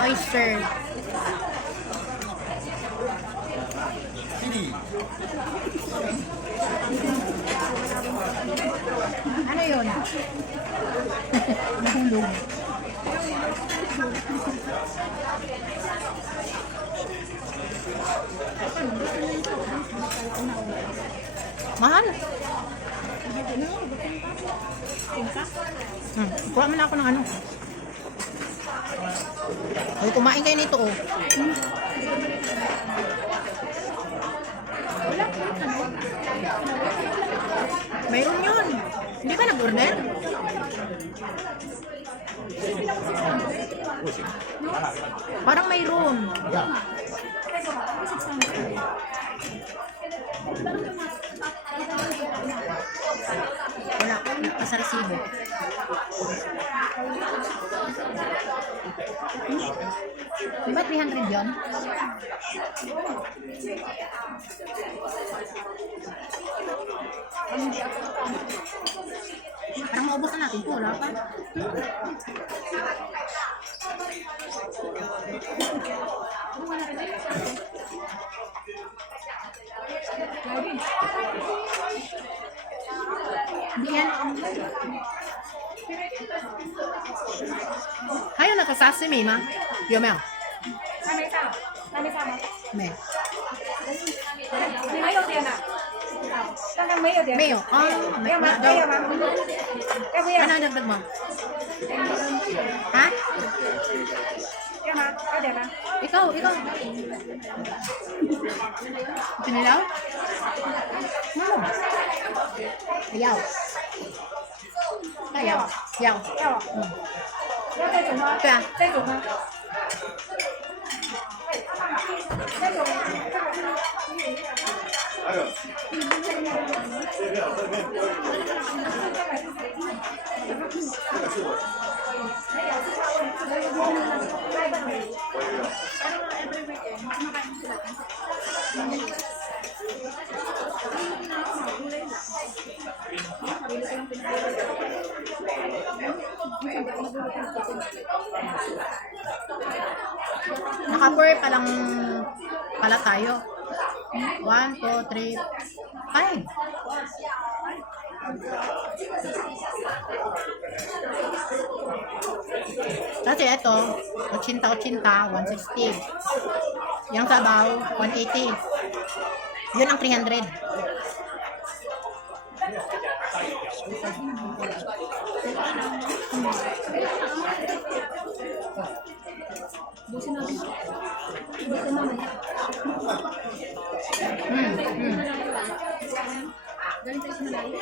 oyster. Ano yun? Nahulog. Mahal. Kuha mo na ako ng ano. Ay, kumain kayo nito, oh. Mayroon yun. Hindi ka nag-order? Parang mayroon. Wala ko sa resibo. Diba 300 yun? Parang maubos na natin po, wala pa. Hindi yan. Hayo na kasasimi, ma? Yo, Mel. 那没上吗？ Me. 你们有点的，刚刚没有点。 Mayo. Oh, 要吗？要吗？要不要？ Ano ang dagdag mo? Ha? 要吗？要点吗？ Ikaw. Pinilaw? Ayaw. Ayaw. 要这种吗？对啊。这种吗？这种。Naka-4 pa lang pala tayo. 1, 2, 3, 5. Kasi ito, 80-80, 160. Yung sabaw, 180. Yun ang 300. Busin natin. Galing tayo sa malayo.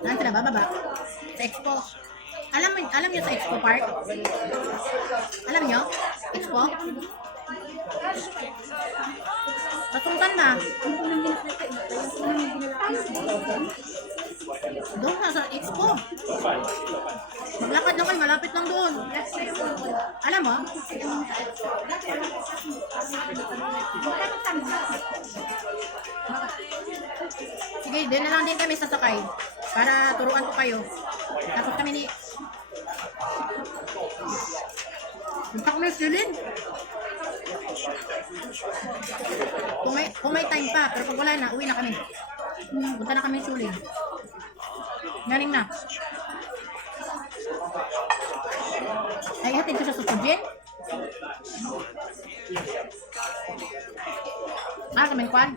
Nandito na, bababa. Sa Expo. Alam niyo sa Expo Park? Alam niyo? Expo? Patungan na. Doon na sa Expo. Maglakad lang kayo, malapit lang doon. Alam mo? Sige, din na lang din kami sasakay para turuan ko kayo. Tapos kami ni... Punta kami silin. Kung may time pa, pero pag wala na, uwi na kami. Punta na kami suling. Galing na. Ay, hatid ko sa susudin. Kami kwan.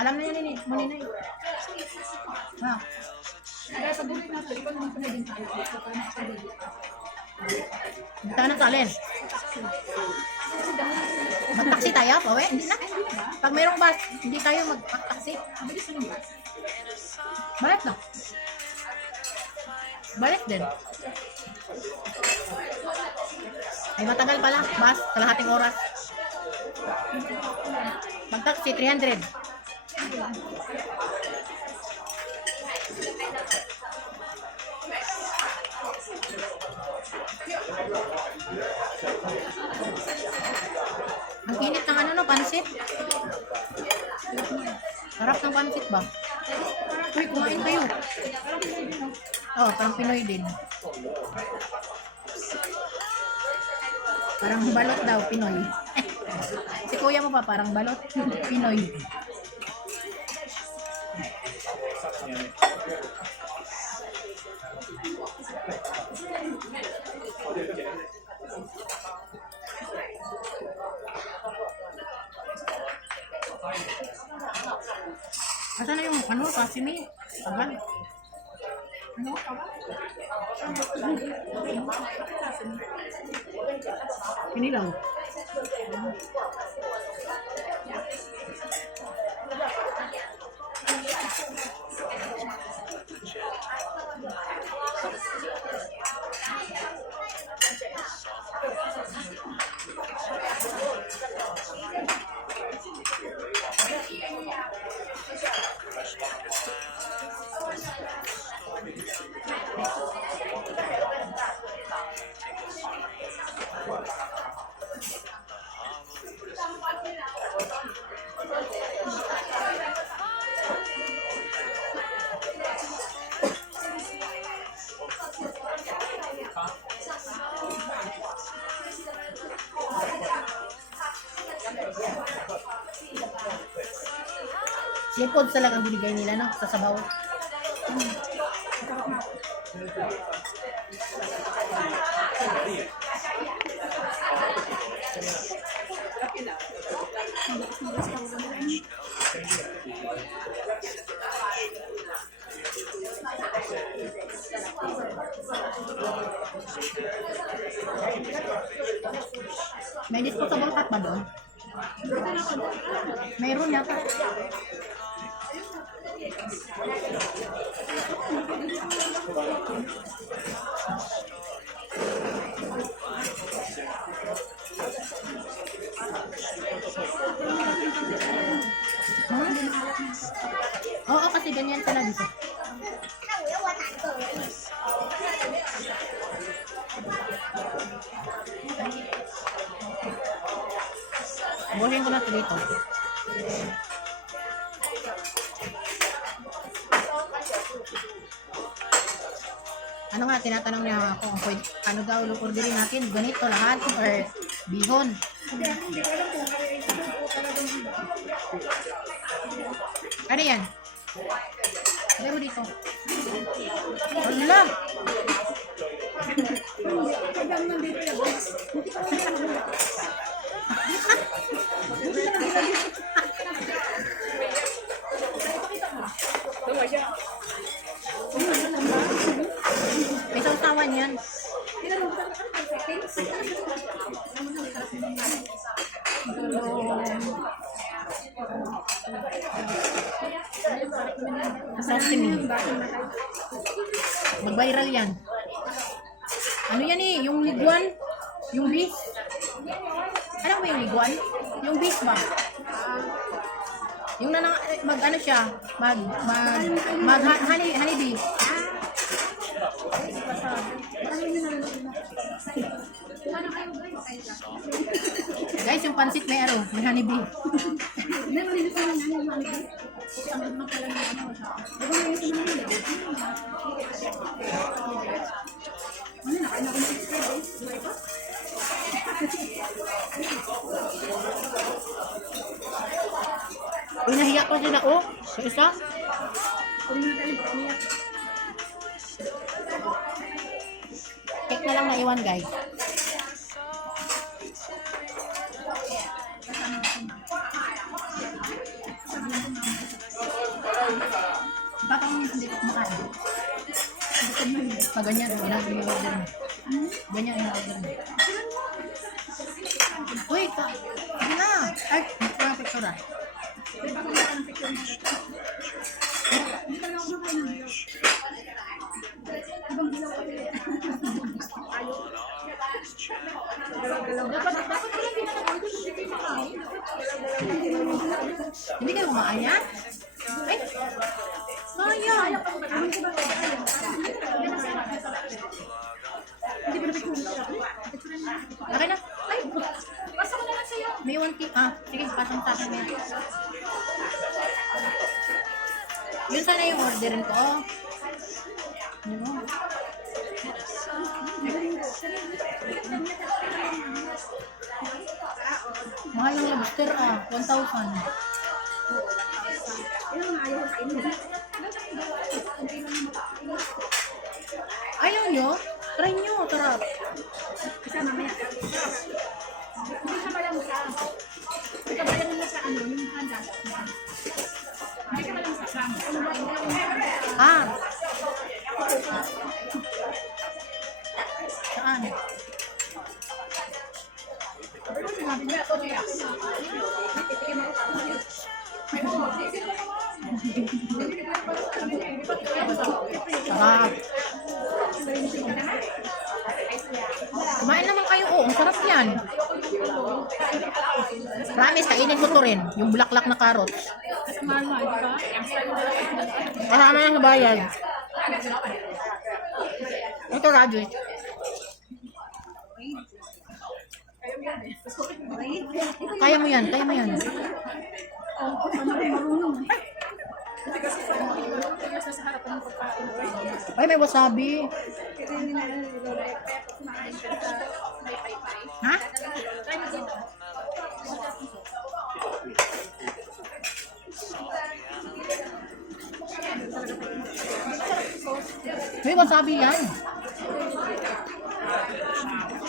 Alam na yan, muna na yun. Kaya sa bulit natin, ikaw naman pa na din tayo. Punta na sa alin. Mag-taxi tayo, Pawe? Hindi na. Pag mayroong bus, hindi tayo mag-taxi. Mabilis na yung bus. Balik na. Balik din. Ay, matagal pala. Bus, kalahating oras. Mag-taxi, 300. Ang init ng ano, no, pansit. Sarap ng pansit ba? Uy, kumain kayo. Oh, parang Pinoy din. Parang balot daw, Pinoy. Si kuya mo pa parang balot, Pinoy. Asa na yung ano, sashimi? Tagal. Ano? Tama? Pinilaw. Seafood talagang binigay nila, no? Sa sabaw. May disposable cup ba doon? Mayroon yata. Oo, kasi ganyan sila dito. Buhin ko na ito dito. Ano nga, tinatanong niya ako kung pwede, ano daw orderin natin, ganito lahat or bihon. Ano yan? Lagay mo dito. Wala! May sausawan yan. Sashimi. Mag-viral yan. Ano yan eh? Yung liguan? Yung beef? Ano ba yung liguan? Yung beef ba? Yung mag ano siya? Honey beef. Guys, yung pansit may ano, may honey beef. Pinahiya ko sila ko sa isa. Cake na lang naiwan, guys. Baka mo hindi ko kumakain. Pag ganyan, ginagawa yung order mo. Ganyan yung order mo. Uy, hindi na. Ay, mga picture ah. Hindi kayo kumain yan? Ay, sayang. Okay na. Ay, Pasa ko na lang sa'yo. may 1 tip. Ah, sige, pasang sa akin yan. Yun sana yung orderin ko. Ano mo? Mahal yung lobster 1,000. Ayaw nyo? Try nyo, sarap. Isa mamaya. Hindi ka malamsa. Ikabayan mo sa ano, yung handa. Hindi ka malamsa. Ah. Saan? Sarap. Kumain naman kayo. Oo, ang sarap yan. Promise, kainin ko to rin. Yung bulaklak na carrots. Kasama na sa bayad. Ito, radish. Kaya mo yan, kaya mo yan. Ay, may wasabi. Ha? May wasabi yan.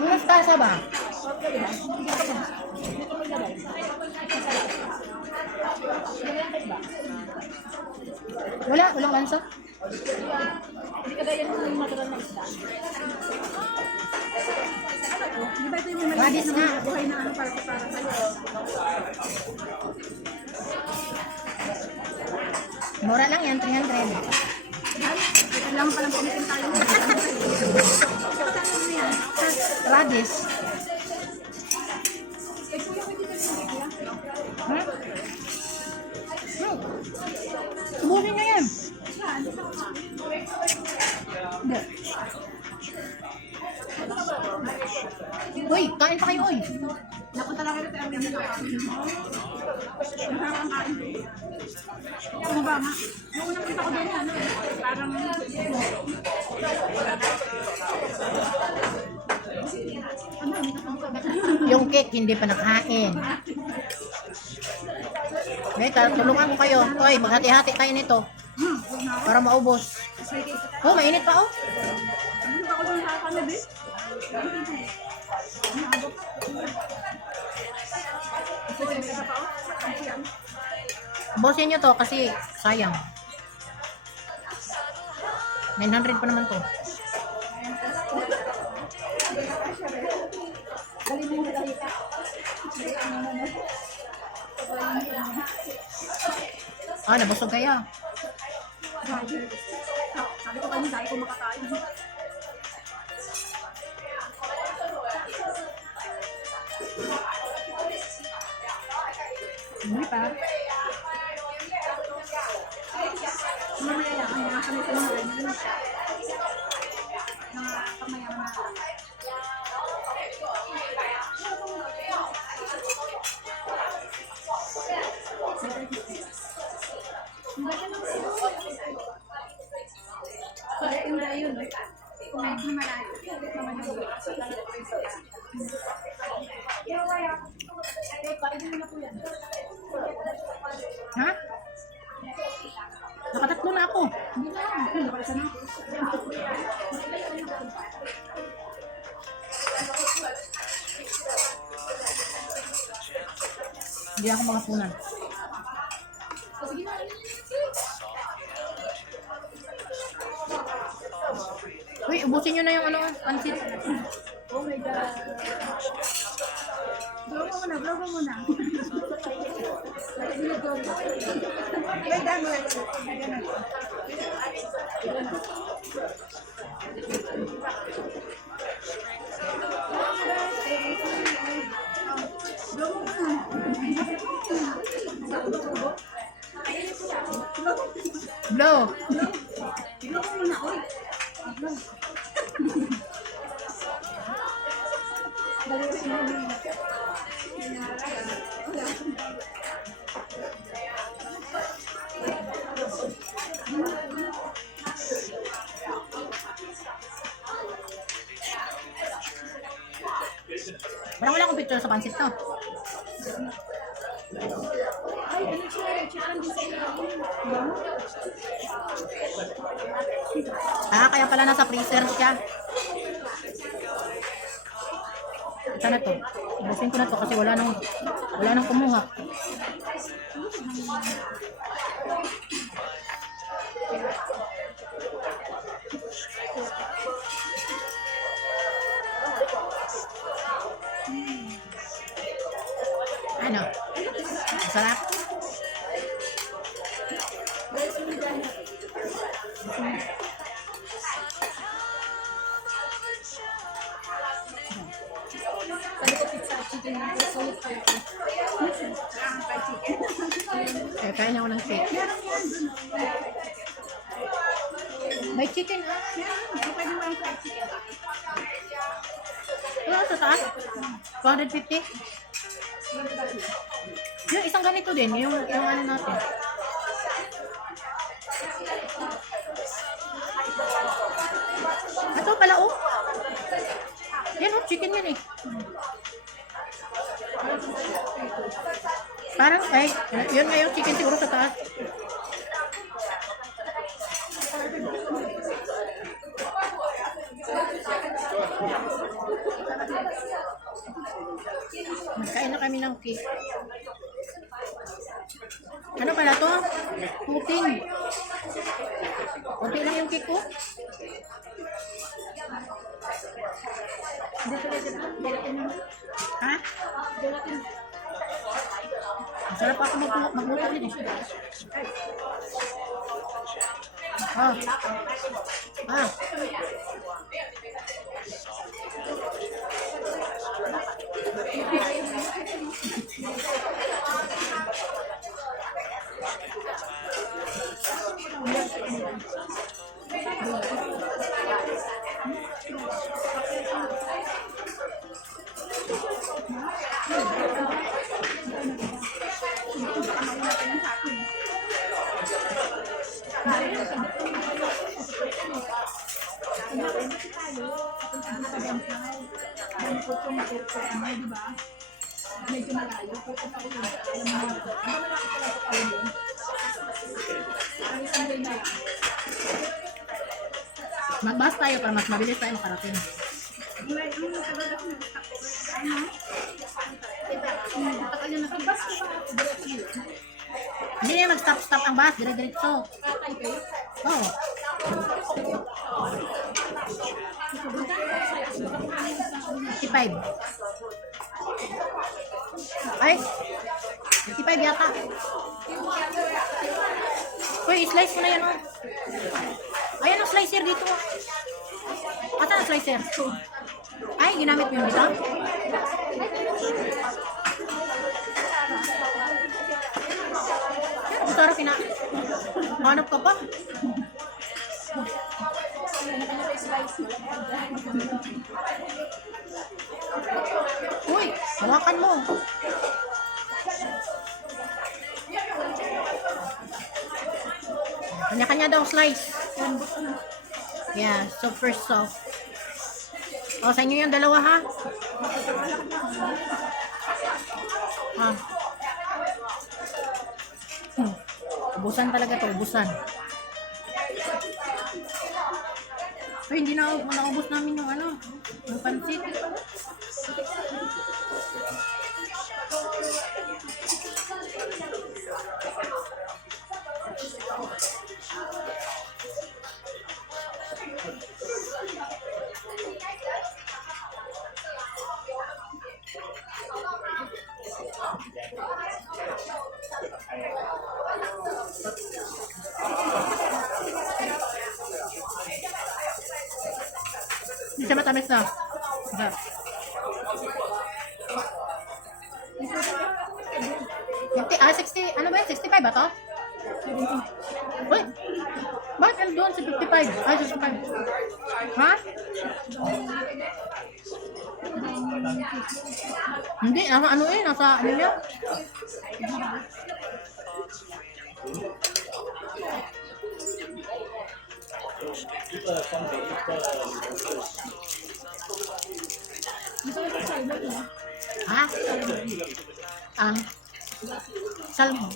May mustasa ba? Walang lansa. Hindi ka gaya ng matagal na isda. Di ba ito yung may Radish nga. buhay na ano para sa'yo? Mura lang yan, 300. Kailangan palang pumitin tayo. Kasama mo yan. Radish. Hmm? Subuhin nyo yan. Hindi. Uy, kain pa kayo, uy. Naku talaga rin ang ganito. Nakakakain. Ano ba nga? Nung unang kita ko din, ano, parang Yung cake, hindi pa nakain. Tulungan ko kayo. Uy, maghati-hati tayo nito. Para maubos. Oh, mainit pa, oh. ano ba ko doon sa kanabi? Bosin nyo to kasi sayang. 900 pa naman to. Nabusog kaya. Sabi ko kanina, dahil ko makakain. Hindi pa. Mamaya yan, ang mga kami ng rin. Mga pamayaman na. Ha? Nakatatlo na ako. Hindi ako makapunan. Uy, ubusin nyo na yung pansit. Oh my God. Blow mo muna, blow mo muna. Wait, damo lang. Blow. Blow mo muna, oy. Blow. ito sa pansit to. Ay, ano siya? Chicken din sa ilalim. Kaya pala nasa freezer siya. Ito na to. Ibusin ko na to kasi wala nang kumuha. Ano? Masarap? Sabi ko pizza at chicken na solid pa ito. Ang fried chicken. Kaya niya ako ng shake. May chicken ah. Meron, pwede mo ang fried chicken. Wala sa taas? 250? Yung isang ganito din, yung ano natin. Ito pala oh. Yan oh, chicken yan eh. Parang ay, yun nga yung chicken siguro sa taas. Magkain na kami ng cake. Ano pala to? Puting. Kunti lang yung cake ko. Ha? Masarap ako magluto din eh. Ah. Ah. Medyo malayo. Pupunta ko yun. Malaki pala ito kayo doon. Ang isang day na lang. Magbas tayo para mas mabilis tayo makarating. Hindi na mag-stop ang bus, dire-diretso. Oo. $55. Ay, $55 yata. Uy, slice mo na yan oh. Ayan ang slicer dito. Asan ang slicer? Ay, ginamit mo yun dito? Sarap na. Hanap ka pa? Uy, hawakan mo. Kanya-kanya daw slice. Yeah, super soft. O, sa inyo yung dalawa ha? Ah. Ubusan talaga to, ubusan. Ay, hindi na naubos namin yung ano, yung pansit. Hindi siya matamis na. Masarap. Ah, 60, ano ba yun? 65 ba to? Uy! Bakit ano doon? 55? Ay, 65. Ha? Hindi, ano eh, nasa ano niya? Ha? Asukal mo.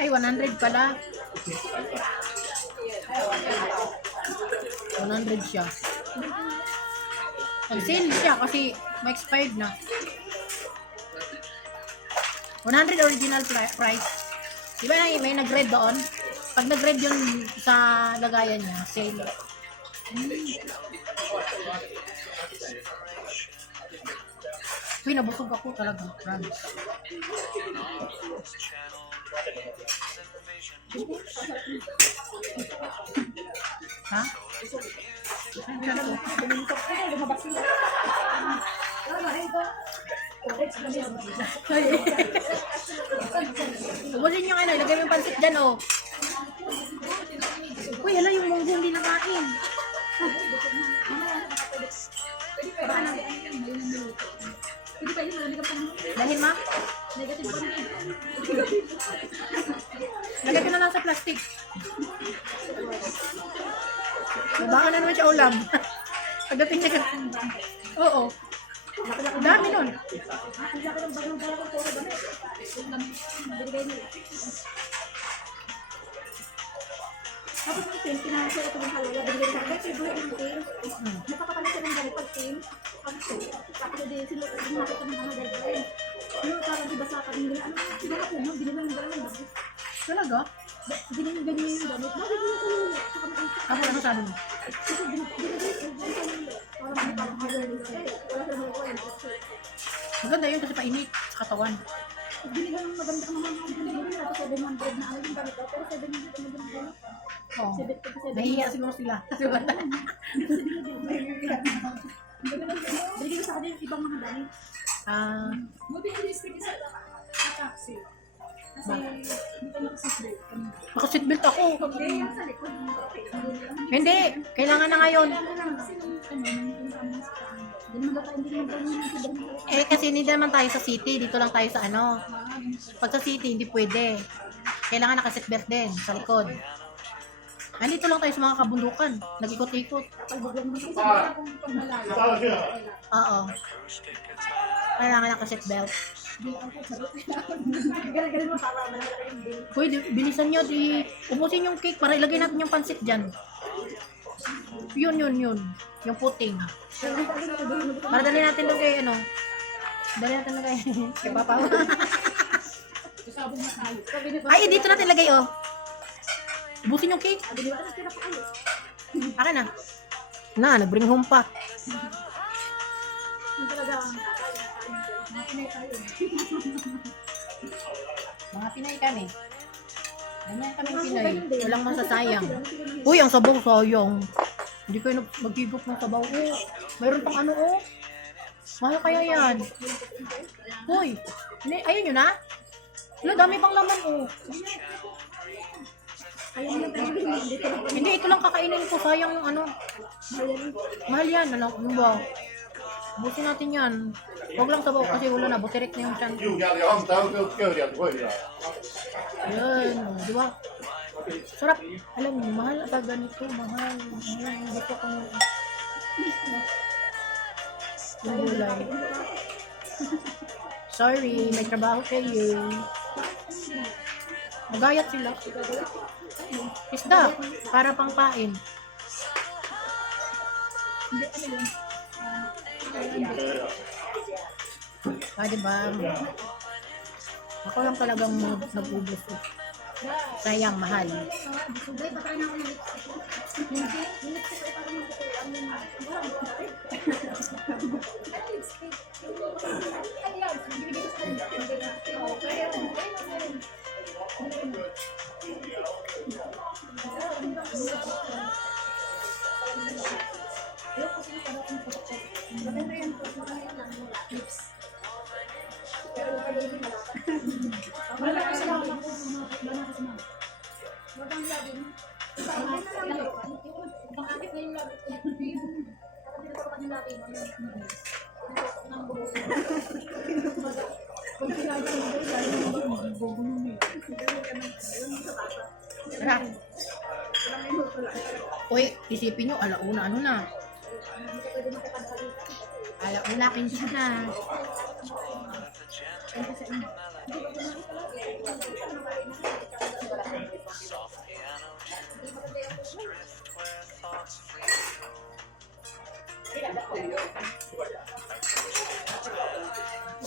Ay, 100 pala. 100 siya. Nag-sale siya kasi ma-expired na. 100 original price. Diba may nag-red doon? Pag nag-red yun sa lagayan niya, sale. Uy, nabusog ako talaga. Promise. Ha? Ubusin yung ano, ilagay mo yung pansit dyan, oh. Uy, hala yung munggo hindi nakain. Dalhin ma? Lagay ko na lang sa plastic. Baka na naman siya ulam. Pagdating niya ka. Oo. Dami nun. Tapos yung team, pinahasya ito ng halala, binigay sa akin, favorite ng team. Napakapalit siya ng ganit pag team. Tapos hindi sila nakita ng mga gagawin. Yung parang diba sa akin, hindi na ano, sila ka puno, binigay ng ganit. Talaga? Binigay ng ganit yung ganit. Bakit yung ganit? Ako na masabi mo. Kasi binigay yung ganit. Parang higher din siya. Wala sa mga ganit. Maganda yun kasi painit sa katawan. Binigay ng maganda ang mga ganit. Tapos 700 na ano yung ganit. Pero 700 ang ganit. Oo. Nahihiya siguro sila. Kasi wala. Binigay ko sa kanila yung ibang mga dami. Buti yung stick sa taxi. Kasi hindi ko nakasitbelt. Naka-seatbelt ako. Hindi, yung sa likod. Hindi. Kailangan na ngayon. Eh kasi hindi naman tayo sa city. Dito lang tayo sa ano. Pag sa city, hindi pwede. Kailangan naka-seatbelt din sa likod. Nandito lang tayo sa mga kabundukan. Nag-ikot-ikot. Oo. Kailangan naka-seatbelt. Uy, bilisan nyo. Ubusin yung cake para ilagay natin yung pansit dyan. Yun. Yung puting. Para dali natin doon kay ano. Dali natin doon kay Papa. Ay, dito natin lagay oh. Ubusin yung cake. Akin na. Nag-bring home pa. Mga Pinay kami. Ganyan kami Pinay. Walang masasayang. Uy, ang sabaw sayang. Hindi kayo magigop ng sabaw. Oh, mayroon pang ano oh. Mahal kaya yan. Uy, ayun yun ha. Wala, dami pang laman oh. Hindi, ito lang kakainin ko. Sayang yung ano. Mahal yan. Ano ba? Busin natin yan. Huwag lang sabaw kasi wala na. Butirik na yung chan. Yan. Di ba? Sarap. Alam mo, mahal ka ganito. Mahal. Hindi ko kung... Yung gulay. Sorry, may trabaho kayo. Magayat sila. Isda, para pang pain. Diba? Ako lang talagang nag-ubos. Sayang, mahal. Sarap. Uy, isipin nyo, alauna, ano na? Alauna, 15 na.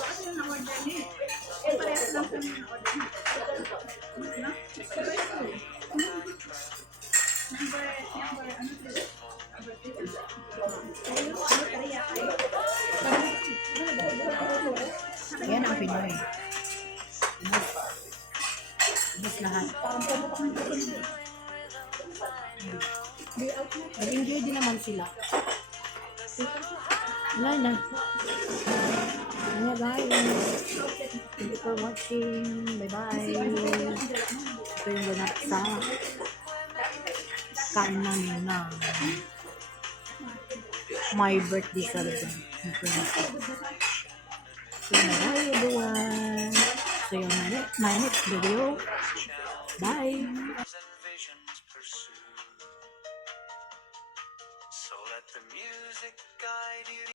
Kasi yung na-order niya eh. Parehas lang sa mga na-order niya. No? Number, ano sila? Number 2. Ayun, ano, kaya kayo. Yan ang Pinoy. Ubus lahat. Nag-enjoy din naman sila. Wala na. Ano guys? Thank you for watching. Bye-bye. Ito yung ganap sa kain namin na my birthday celebration. So, bye everyone. So, yung my next video. Bye. So let the music guide you.